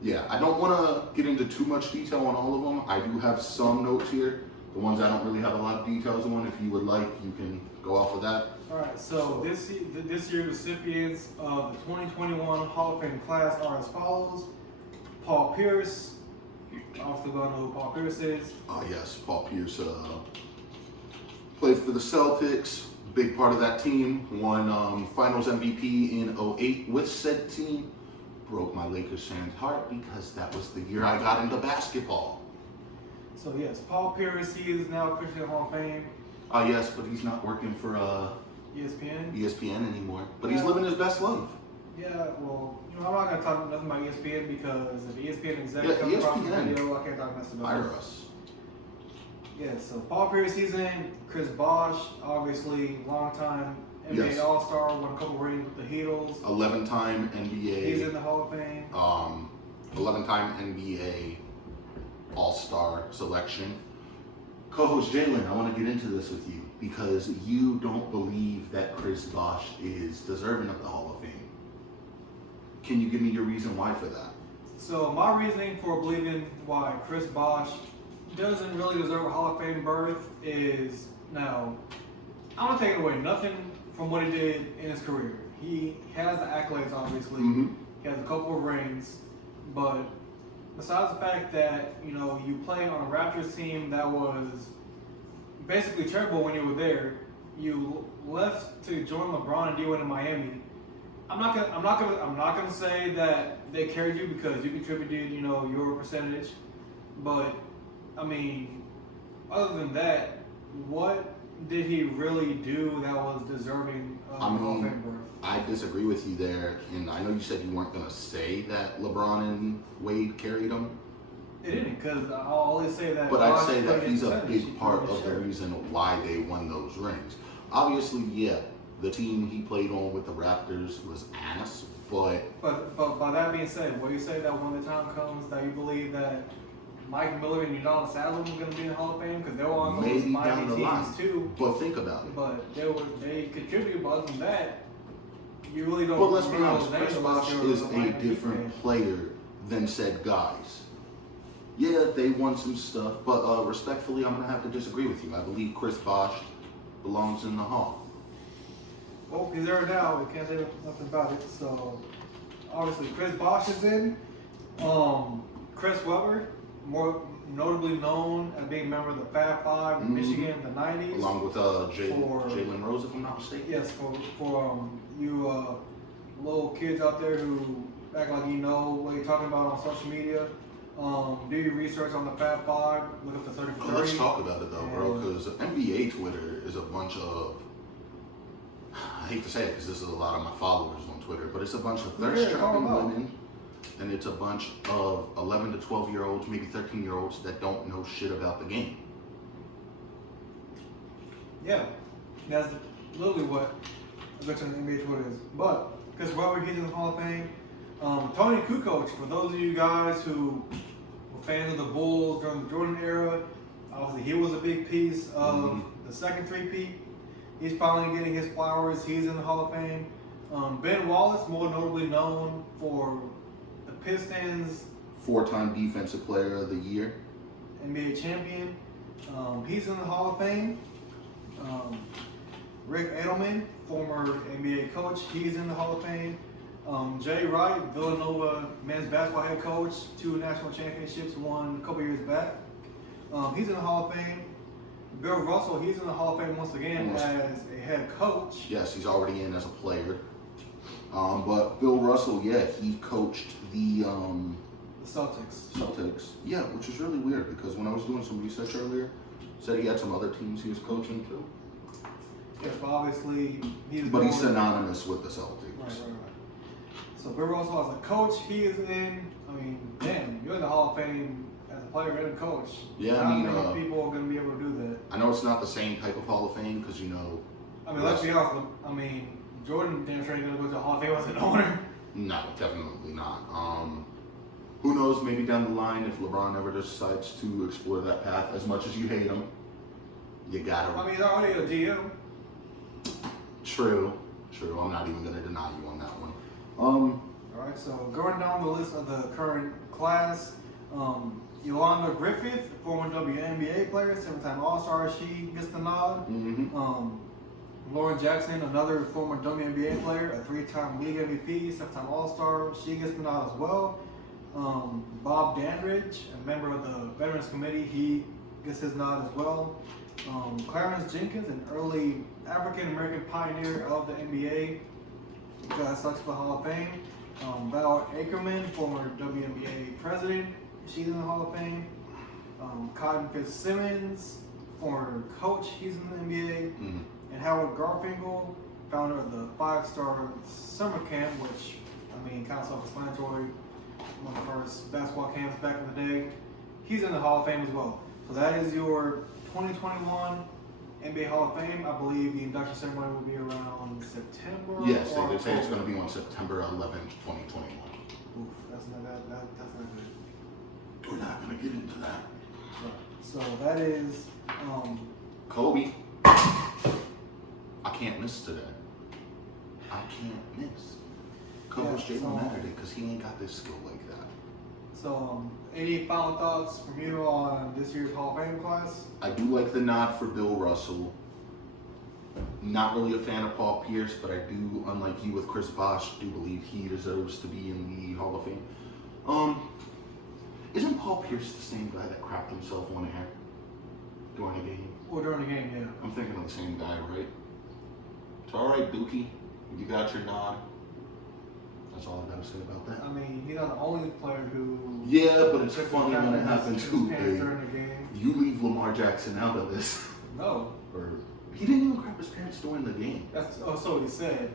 Yeah, I don't want to get into too much detail on all of them. I do have some notes here. The ones I don't really have a lot of details on. If you would like, you can go off of that. All right. So this year's recipients of the 2021 Hall of Fame class are as follows: Paul Pierce. Obviously, we all know who Paul Pierce is. Yes, Paul Pierce played for the Celtics. Big part of that team. Won Finals MVP in 2008 with said team. Broke my Lakers fan's heart because that was the year I got into basketball. So yes, Paul Pierce, he is now officially in the Hall of Fame. Yes, but he's not working for ESPN. ESPN anymore. But he's living his best life. Yeah, well, I'm not gonna talk nothing about ESPN because if ESPN executive comes across the video, I can't talk mess about it. Fire us. Yeah, so Paul Pierce, he's in. Chris Bosh, obviously, longtime NBA All-Star, won a couple rings with the Heatles. 11-time NBA. He's in the Hall of Fame. 11-time NBA All-Star selection. Co-host Jalen, I want to get into this with you because you don't believe that Chris Bosh is deserving of the Hall of Fame. Can you give me your reason why for that? So my reasoning for believing why Chris Bosh doesn't really deserve a Hall of Fame berth is, now, I'm not taking away nothing from what he did in his career. He has the accolades, obviously. Mm-hmm. He has a couple of rings, but besides the fact that, you play on a Raptors team that was basically terrible when you were there, you left to join LeBron and D-Wade in Miami. I'm not gonna say that they carried you because you contributed, your percentage, but I mean, other than that, what did he really do that was deserving of a Hall of Fame berth? I disagree with you there, and I know you said you weren't going to say that LeBron and Wade carried him. It didn't, because I'll always say that. But I'd say that he's a big part of the reason why they won those rings. Obviously, yeah, the team he played on with the Raptors was ass, but... But by that being said, will you say that when the time comes that you believe that Mike Miller and Udonis Haslam were going to be in the Hall of Fame because they were on those Miami teams too? But think about it. But they contributed, but other than that, you really don't. But let's be honest, Chris Bosh is a different player than said guys. Yeah, they won some stuff, but respectfully, I'm going to have to disagree with you. I believe Chris Bosh belongs in the Hall. Well, he's there now. We can't say nothing about it. So, obviously, Chris Bosh is in. Chris Webber, more notably known as being a member of the Fab Five in Michigan in the 90s. Along with Jalen Rose, if I'm not mistaken. Yes, for you little kids out there who act like you know what you're talking about on social media. Do your research on the Fab Five. Look up the 30 for 30. Let's talk about it though, bro, because NBA Twitter is a bunch of, I hate to say it because this is a lot of my followers on Twitter, but it's a bunch of thirst-trapping women, and it's a bunch of 11 to 12-year-olds, maybe 13-year-olds that don't know shit about the game. Yeah, that's literally what a veteran of NBA Twitter is. But Chris Webber, he's in the Hall of Fame. Tony Kukoc, for those of you guys who were fans of the Bulls during the Jordan era, obviously he was a big piece of the second three-peat. He's finally getting his flowers. He's in the Hall of Fame. Ben Wallace, more notably known for the Pistons. 4-time Defensive Player of the Year. NBA champion. He's in the Hall of Fame. Rick Edelman, former NBA coach. He's in the Hall of Fame. Jay Wright, Villanova men's basketball head coach, 2 national championships, won a couple years back. He's in the Hall of Fame. Bill Russell, he's in the Hall of Fame once again as a head coach. Yes, he's already in as a player. But Bill Russell, yeah, he coached the Celtics. Yeah, which is really weird because when I was doing some research earlier, said he had some other teams he was coaching too. Yes, but obviously he's synonymous with the Celtics. Right. So Bill Russell as a coach, he is in. I mean, damn, you're in the Hall of Fame as a player and a coach. Yeah, not many people are going to be able to do that. I know it's not the same type of Hall of Fame because I mean, let's be honest. I mean, Jordan damn sure ain't going to go to the Hall of Fame as an owner. No, definitely not. Who knows? Maybe down the line, if LeBron ever decides to explore that path, as much as you hate him, you gotta. I mean, he's already a GM. True. I'm not even gonna deny you on that one. All All right, so going down the list of the current class, Yolanda Griffith, former WNBA player, 7-time All-Star, she gets the nod. Mm-hmm. Lauren Jackson, another former WNBA player, a 3-time league MVP, 7-time All-Star, she gets the nod as well. Bob Dandridge, a member of the Veterans Committee, he gets his nod as well. Clarence Jenkins, an early African-American pioneer of the NBA, got selected for the Hall of Fame. Val Ackerman, former WNBA president, she's in the Hall of Fame. Cotton Fitzsimmons, former coach, he's in the NBA. Mm-hmm. And Howard Garfinkel, founder of the 5-Star Summer Camp, which, I mean, kind of self-explanatory, one of the first basketball camps back in the day. He's in the Hall of Fame as well. So that is your 2021 NBA Hall of Fame. I believe the induction ceremony will be around September. Yes, they say it's going to be on September 11th, 2021. Oof, that's not good. We're not going to get into that. Right. So that is Kobe. I can't miss today. I can't miss. Coach Jalen mattered it because he ain't got this skill like that. So, any final thoughts from you on this year's Hall of Fame class? I do like the nod for Bill Russell. Not really a fan of Paul Pierce, but I do, unlike you with Chris Bosh, do believe he deserves to be in the Hall of Fame. Isn't Paul Pierce the same guy that crapped himself on air during a game? Well, during the game, yeah. I'm thinking of the same guy, right? It's all right, Dookie. You got your nod. That's all I gotta say about that. I mean, he's not the only player who. Yeah, but it's funny when it happened too. During the game. You leave Lamar Jackson out of this. No. Or he didn't even crap his pants during the game. That's so he said.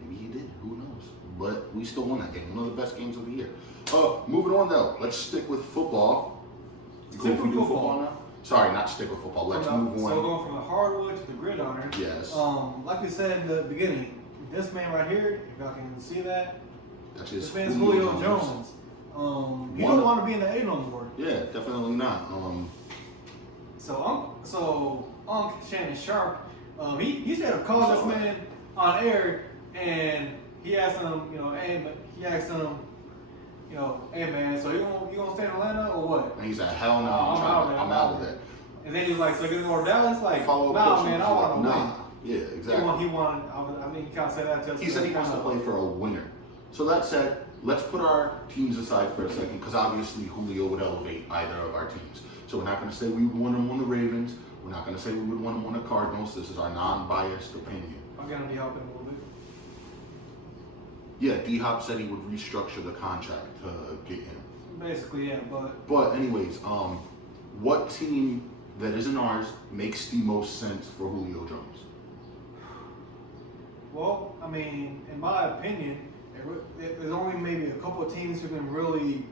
Maybe he did. Who knows? But we still won that game. One of the best games of the year. Moving on though. Let's stick with football. Stick with football now. Sorry, not stick with football. Let's move on. So going from the hardwood to the gridiron. Yes. Like we said in the beginning, this man right here, if y'all can see that, That's just this man's Julio Jones. You don't want to be in the A no more. Yeah, definitely not. So Shannon Sharp, he said to call this man on air, and he asked him, hey man, so you gonna stay in Atlanta or what? And he's like, hell no, I'm out of it. And then he was like, so you're gonna go to Dallas? Like, Follow nah, man, I want to win. Nah, yeah, exactly. He wanted. I mean, he kind of said that just. He said he wants to play for a winner. So that said, let's put our teams aside for a second, because obviously Julio would elevate either of our teams. So we're not going to say we would want him on the Ravens. We're not going to say we would want him on the Cardinals. This is our non-biased opinion. I'll get him to help him a little bit. Yeah, D-Hop said he would restructure the contract to get him. Basically, yeah, But anyways, what team that isn't ours makes the most sense for Julio Jones? Well, I mean, in my opinion, there's only maybe a couple of teams who can really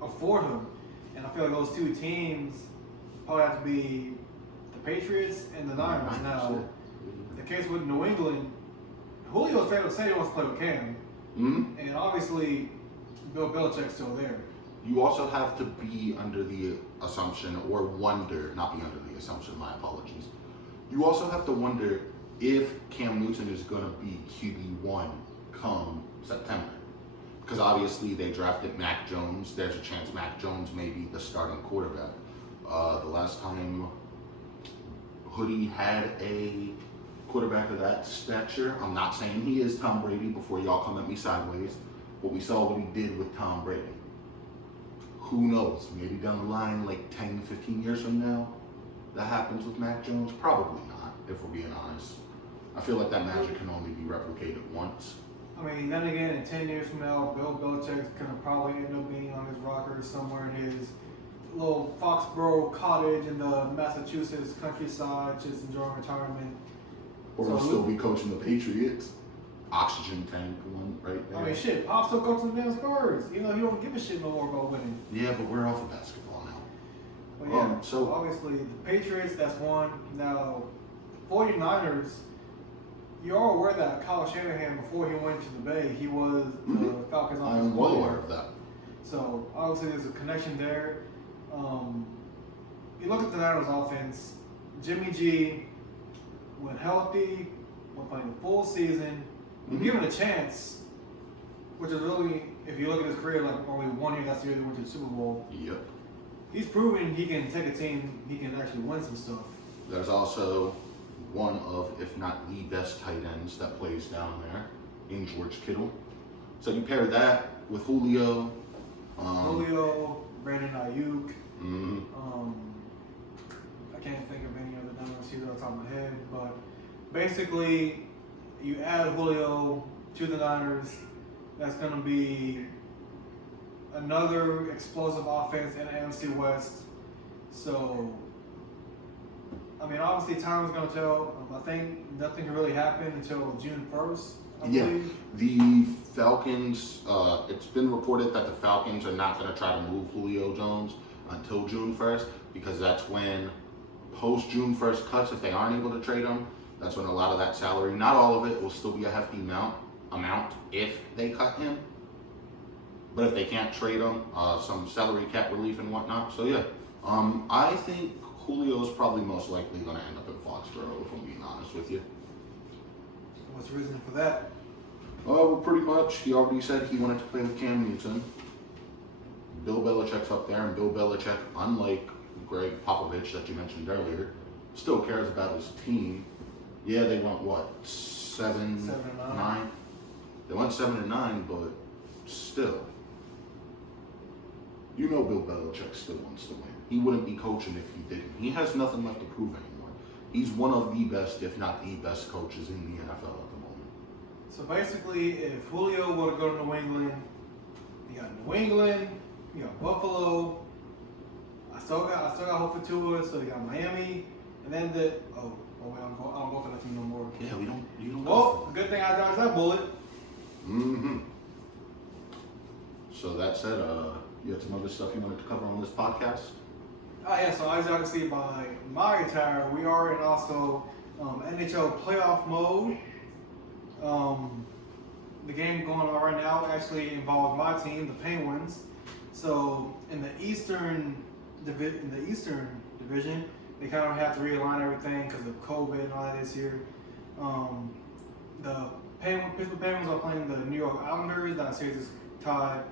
afford him. And I feel like those two teams probably have to be the Patriots and the Niners. Now, the case with New England, Julio straight up said he wants to play with Cam. Mm-hmm. And obviously, Bill Belichick's still there. You also have to be under the assumption, or wonder, not be under the assumption, my apologies. You also have to wonder if Cam Newton is going to be QB1 come September. Because obviously they drafted Mac Jones. There's a chance Mac Jones may be the starting quarterback. The last time Hoodie had a quarterback of that stature, I'm not saying he is Tom Brady before y'all come at me sideways, but we saw what he did with Tom Brady. Who knows? Maybe down the line, like 10, 15 years from now, that happens with Mac Jones? Probably not, if we're being honest. I feel like that magic can only be replicated once. I mean, then again, in 10 years from now, Bill Belichick's going to probably end up being on his rocker somewhere in his little Foxborough cottage in the Massachusetts countryside, just enjoying retirement. Or he'll still be coaching the Patriots. Oxygen tank one right there. I mean, shit, Pop still coaching the damn Spurs. You know, he don't give a shit no more about winning. Yeah, but we're off of basketball now. But yeah, so obviously the Patriots, that's one. Now, 49ers, you're all aware that Kyle Shanahan, before he went to the Bay, he was the Falcons offensive player. I'm well aware of that. So obviously there's a connection there. You look at the Niners offense, Jimmy G, when healthy, when playing the full season, when given a chance, which is really, if you look at his career, like only 1 year that year they went to the Super Bowl. Yep. He's proven he can take a team, he can actually win some stuff. There's also one of, if not the best tight ends that plays down there in George Kittle. So you pair that with Julio. Brandon Ayuk. Mm-hmm. I can't think of any other down receivers off the top of my head, but basically you add Julio to the Niners, that's going to be another explosive offense in the NFC West. So, I mean, obviously time is going to tell. I think nothing can really happen until June 1st. I believe. The Falcons, it's been reported that the Falcons are not going to try to move Julio Jones until June 1st because that's when post June 1st cuts, if they aren't able to trade him, that's when a lot of that salary, not all of it, will still be a hefty amount if they cut him. But if they can't trade him, some salary cap relief and whatnot. So yeah, I think Julio is probably most likely going to end up in Foxborough, if I'm being honest with you. What's the reason for that? Well, pretty much, he already said he wanted to play with Cam Newton. Bill Belichick's up there, and Bill Belichick, unlike Greg Popovich that you mentioned earlier, still cares about his team. Yeah, they went what, 7-9? They went 7-9, but still, you know Bill Belichick still wants to win. He wouldn't be coaching if he didn't. He has nothing left to prove anymore. He's one of the best, if not the best, coaches in the NFL at the moment. So basically, if Julio were to go to New England, you got New England, you got Buffalo. I still got hope for Tua, so you got Miami, and then wait, I don't go for that team no more. Yeah, you don't. Well, good thing I dodged that bullet. Mm-hmm. So that said, you had some other stuff you wanted to cover on this podcast? Yeah, so as y'all can see by my attire, we are in also NHL playoff mode. The game going on right now actually involves my team, the Penguins. So in the Eastern Division, they kind of have to realign everything because of COVID and all that this year. The Pittsburgh Penguins are playing the New York Islanders. That series is tied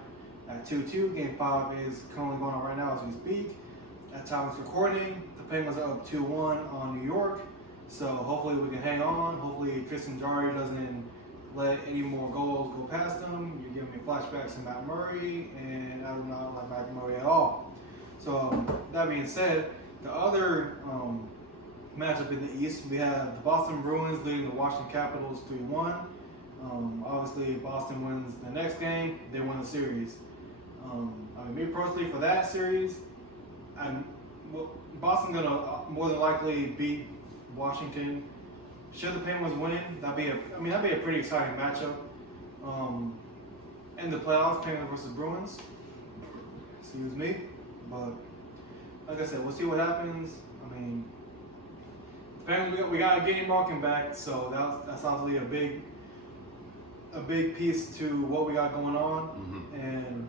at 2-2. Game 5 is currently going on right now as we speak. At time of recording, the Penguins are up 2-1 on New York. So hopefully we can hang on. Hopefully Tristan Jarry doesn't let any more goals go past them. You're giving me flashbacks to Matt Murray, and I do not like Matt Murray at all. So that being said, the other matchup in the East, we have the Boston Bruins leading the Washington Capitals 3-1. Obviously, if Boston wins the next game, they win the series. Me personally, for that series, Boston's gonna more than likely beat Washington. Should the Penguins win, that'd be a pretty exciting matchup. In the playoffs, Penguins versus Bruins. Excuse me, but like I said, we'll see what happens. I mean, Penguins, we got Gabe Markin back, so that's obviously a big piece to what we got going on. Mm-hmm. And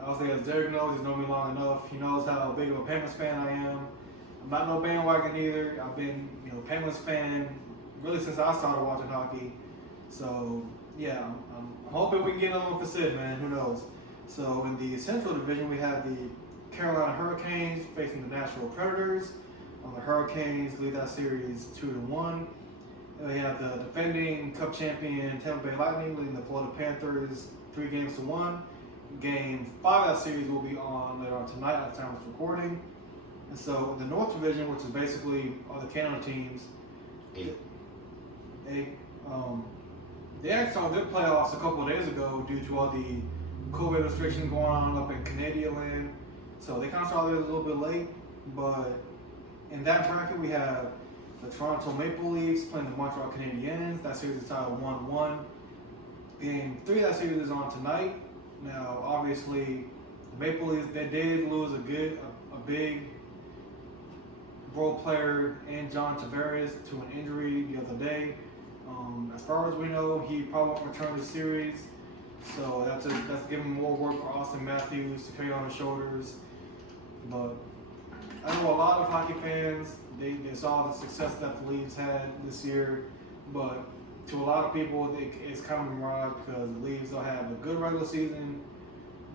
obviously, as Derek knows, he's known me long enough. He knows how big of a Penguins fan I am. I'm not no bandwagon either. I've been, Penguins fan really since I started watching hockey. So yeah, I'm hoping we can get another one for Sid, man. Who knows? So in the Central Division, we have the Carolina Hurricanes facing the Nashville Predators. The Hurricanes lead that series 2-1. We have the defending Cup champion Tampa Bay Lightning leading the Florida Panthers 3-1. Game 5 of that series will be on later on tonight at the time of recording. And so the North Division, which is basically all the Canada teams, they actually saw good playoffs a couple of days ago due to all the COVID restrictions going on up in Canadian land. So they kind of saw it a little bit late. But in that bracket, we have the Toronto Maple Leafs playing the Montreal Canadiens. That series is tied 1-1. Game 3 of that series is on tonight. Now, obviously, the Maple Leafs, they did lose a big role player in John Tavares to an injury the other day. As far as we know, he probably won't return to the series. So that's giving more work for Austin Matthews to carry on his shoulders. But I know a lot of hockey fans, they saw the success that the Leafs had this year. But to a lot of people, it's kind of a mirage because the Leafs will have a good regular season,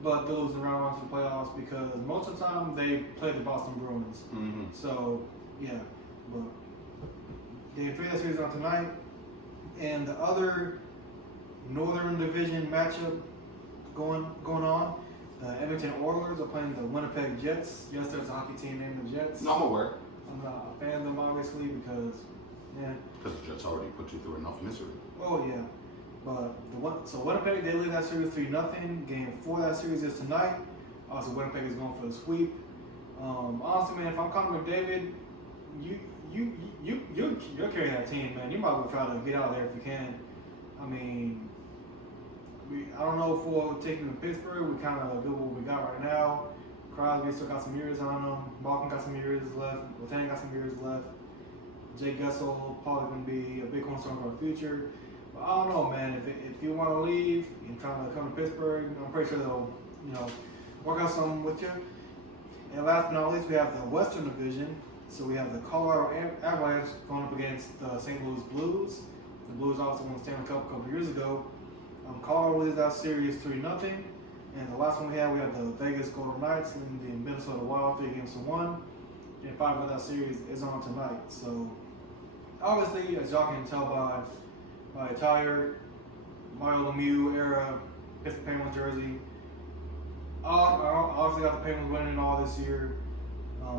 but they'll lose in round one to the playoffs because most of the time they play the Boston Bruins. Mm-hmm. So, yeah. But Game 3 of that series on tonight. And the other Northern Division matchup going on, the Edmonton Oilers are playing the Winnipeg Jets. Yes, there's a hockey team named the Jets. No, I'm aware. I'm not a fan of them, obviously, because, yeah. Because the Jets already put you through enough misery. Oh, yeah. But so Winnipeg, they lead that series 3-0. Game 4 of that series is tonight. Also, Winnipeg is going for the sweep. Honestly, man, if I'm Connor McDavid, you'll carry that team, man. You might as well try to get out of there if you can. I mean, I don't know if we'll take him to Pittsburgh. We kind of good what we got right now. Crosby still got some years on him. Balkan got some years left. Letang got some years left. Jay Gessel probably going to be a big cornerstone for the future. But I don't know, man. If you want to leave and trying to come to Pittsburgh, I'm pretty sure they'll, work out something with you. And last but not least, we have the Western Division. So we have the Colorado Avalanche going up against the St. Louis Blues. The Blues also won the Stanley Cup a couple years ago. Colorado leads that series 3-0. And the last one we have the Vegas Golden Knights and the Minnesota Wild 3-1. And 5 of that series is on tonight. So obviously, as y'all can tell by attire, Mario Lemieux era Pittsburgh Penguins jersey. I obviously got the Penguins winning all this year.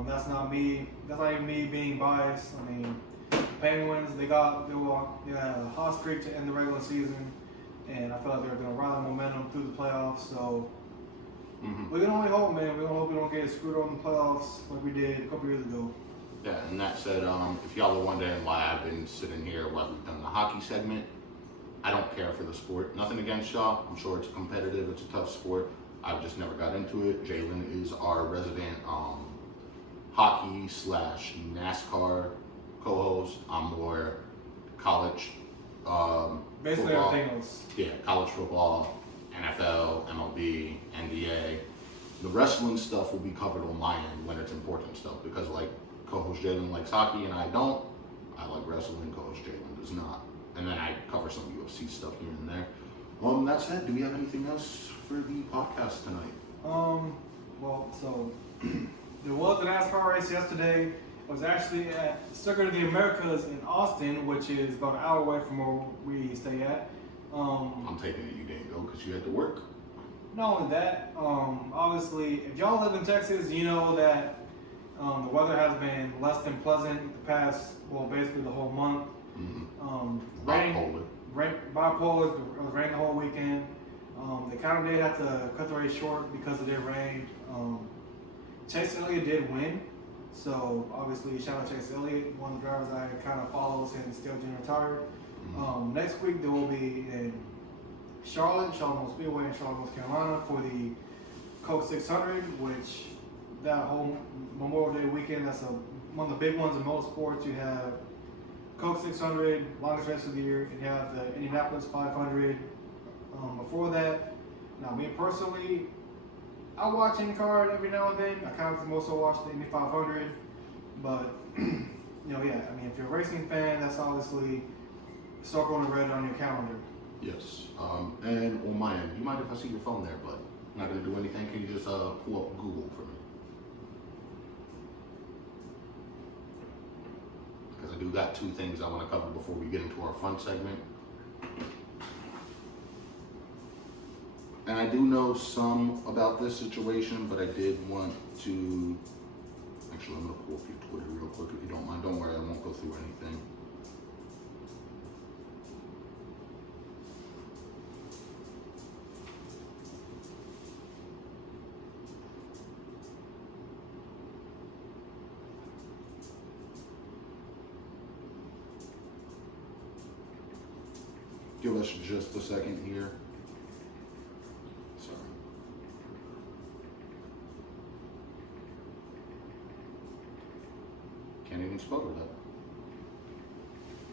That's not me. That's not even me being biased. I mean, Penguins, they had a hot streak to end the regular season, and I feel like they're going to ride the momentum through the playoffs. So we can only hope, man. We can hope we don't get screwed over in the playoffs like we did a couple years ago. Yeah, and that said, if y'all are wondering why I've been sitting here while we've done the hockey segment, I don't care for the sport. Nothing against y'all. I'm sure it's competitive. It's a tough sport. I've just never got into it. Jalen is our resident hockey / NASCAR co-host. I'm more college basically football. Everything else. Yeah, college football, NFL, MLB, NBA. The wrestling stuff will be covered on my end when it's important stuff because like co-host Jalen likes hockey and I don't. I like wrestling, co-host Jalen does not. And then I cover some UFC stuff here and there. That said, do we have anything else for the podcast tonight? So there was an NASCAR race yesterday. It was actually at Circuit of the Americas in Austin, which is about an hour away from where we stay at. I'm taking it you didn't go because you had to work. Not only that, obviously, if y'all live in Texas, you know that the weather has been less than pleasant the past, basically the whole month. Bipolar. Bipolar, it was raining the whole weekend. They kind of did have to cut the race short because it did rain. Chase Elliott did win, so obviously shout out Chase Elliott, one of the drivers I kind of follows and still getting retired. Next week there will be in Charlotte Speedway in Charlotte, North Carolina for the Coke 600, which that whole Memorial Day weekend, that's one of the big ones in motorsports. You have Coke 600, longest race of the year, and you have the Indianapolis 500 before that. Now, me personally, I watch IndyCar every now and then. I kind of also watch the Indy 500, but yeah, I mean, if you're a racing fan, that's obviously circle in red on your calendar. Yes, and on my end, you mind if I see your phone there, bud? I'm not gonna do anything. Can you just pull up Google for me? Because I do got 2 things I want to cover before we get into our fun segment. And I do know some about this situation, but I did want to, actually I'm gonna pull up your Twitter real quick if you don't mind. Don't worry, I won't go through anything. Give us just a second here. Sorry. Can't even spell it up.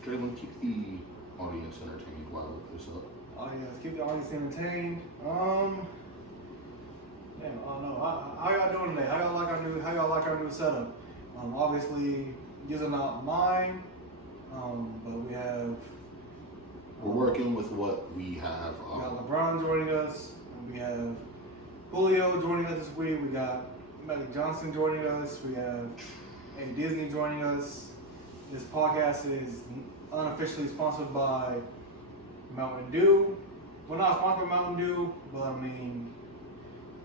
Jalen, keep the audience entertained while I look this up. Oh yeah, keep the audience entertained. Yeah, I don't know. How y'all doing today? How y'all like our new setup? Obviously, these are not mine, but we have We're working with what we have. We got LeBron joining us. And we have Julio joining us this week. We got Magic Johnson joining us. We have A. Disney joining us. This podcast is unofficially sponsored by Mountain Dew. We're not sponsored by Mountain Dew, but I mean,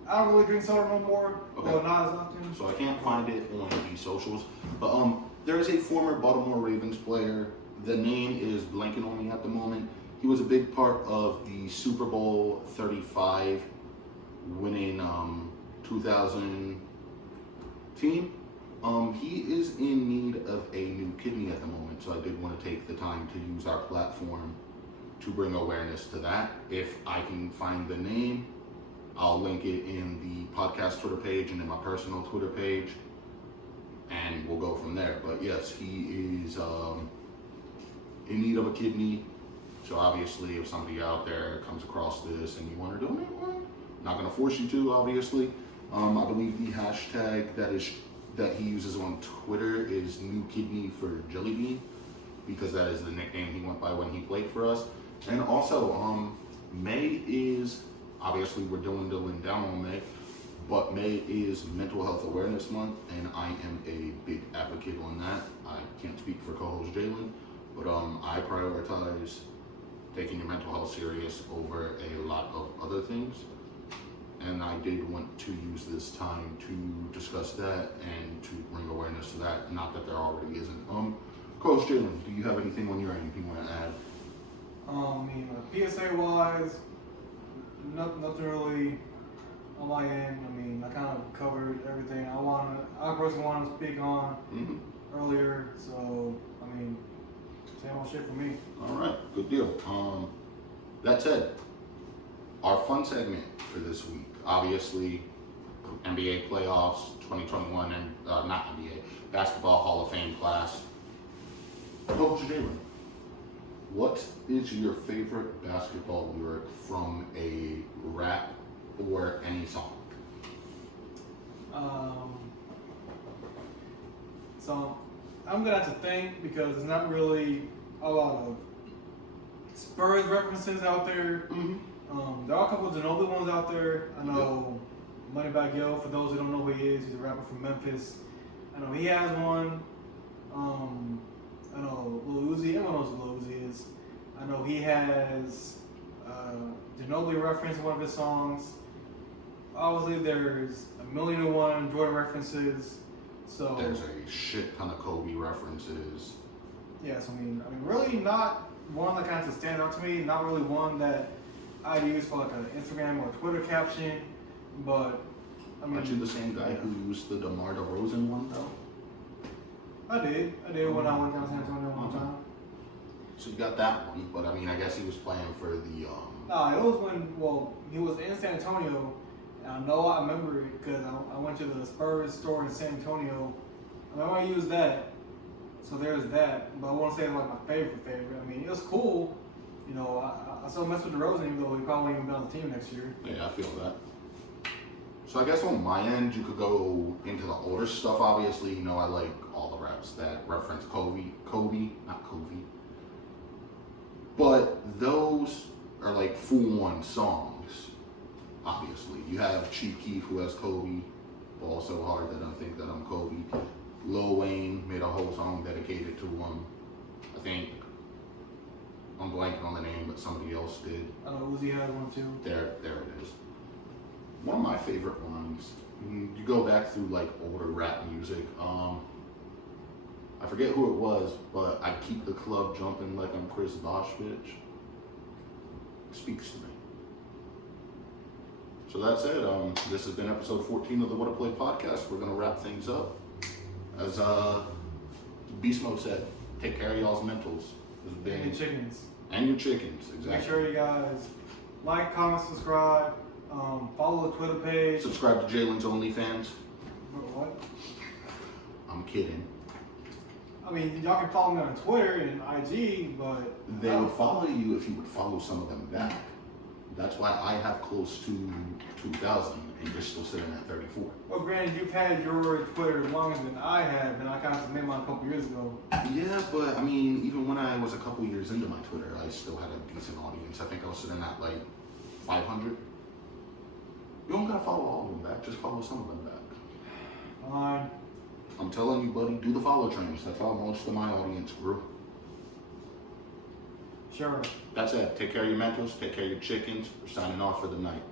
I don't really drink soda no more. Okay. Well, not as often. So I can't find it on the socials. But there is a former Baltimore Ravens player. The name is blanking on me at the moment. He was a big part of the Super Bowl 35 winning 2000 team. He is in need of a new kidney at the moment, so I did want to take the time to use our platform to bring awareness to that. If I can find the name, I'll link it in the podcast Twitter page and in my personal Twitter page, and we'll go from there. But yes, he is in need of a kidney. So obviously, if somebody out there comes across this and you want to donate one, not going to force you to, obviously. I believe the hashtag that he uses on Twitter is New Kidney for Jellybean, because that is the nickname he went by when he played for us. And also, May is, obviously we're doing down on May, but May is Mental Health Awareness Month, and I am a big advocate on that. I can't speak for co-host Jalen, but I prioritize taking your mental health serious over a lot of other things. And I did want to use this time to discuss that and to bring awareness to that. Not that there already isn't. Coach Jalen, do you have anything on your end you want to add? I mean, PSA wise, nothing really on my end. I mean, I kind of covered everything I personally wanted to speak on earlier. So, I mean, same old shit for me. All right, good deal. That said, our fun segment for this week, obviously, NBA playoffs 2021, and not NBA, Basketball Hall of Fame class. Coach Jalen, what is your favorite basketball lyric from a rap or any song? So I'm gonna have to think, because there's not really a lot of Spurs references out there. There are a couple of Ginobili ones out there. I know Moneybagg Yo, for those who don't know who he is, he's a rapper from Memphis. I know he has one. I know Lil Uzi, everyone knows who Lil Uzi is. I know he has Ginobili reference in one of his songs. Obviously, there's a million and one Jordan references. So there's a shit ton of Kobe references. Yes, I mean, really not one that kind of stands out to me. Not really one that I'd use for like an Instagram or a Twitter caption. But I mean, aren't you the same guy who used the DeMar DeRozan one though? I did when I went down San Antonio one time. So you got that one, but I mean, I guess he was playing for the. No, it was when he was in San Antonio. And I know I remember it because I went to the Spurs store in San Antonio. I want to use that. So there's that. But I won't say it's like my favorite. I mean, it was cool. You know, I still mess with DeRozan, even though he probably won't even be on the team next year. Yeah, I feel that. So I guess on my end, you could go into the older stuff. Obviously, you know, I like all the raps that reference Kobe, not Kobe. But those are like full-on songs. Obviously, you have Chief Keef, who has Kobe, Ball So Hard That I Think That I'm Kobe. Lil Wayne made a whole song dedicated to him. I think I'm blanking on the name, but somebody else did. I know Uzi has one too. There it is. One of my favorite ones. You go back through like older rap music. I forget who it was, but I Keep the Club Jumping Like I'm Chris Bosh, bitch. Speaks to me. So that's it. This has been episode 14 of the WhattaPlay podcast. We're gonna wrap things up. As Beast Mode said, take care of y'all's mentals. And your chickens. And your chickens, exactly. Make sure you guys like, comment, subscribe, follow the Twitter page. Subscribe to Jalen's OnlyFans. What? I'm kidding. I mean, y'all can follow me on Twitter and IG, but they would follow you if you would follow some of them back. That's why I have close to 2,000 and you're still sitting at 34. Well, granted, you've had your Twitter longer than I have, and I kind of made mine a couple years ago. Yeah, but I mean, even when I was a couple years into my Twitter, I still had a decent audience. I think I was sitting at like 500. You don't gotta follow all of them back, just follow some of them back. Fine. I'm telling you, buddy, do the follow trains. That's how most of my audience grew. Sure. That's it. Take care of your mentals, take care of your chickens. We're signing off for the night.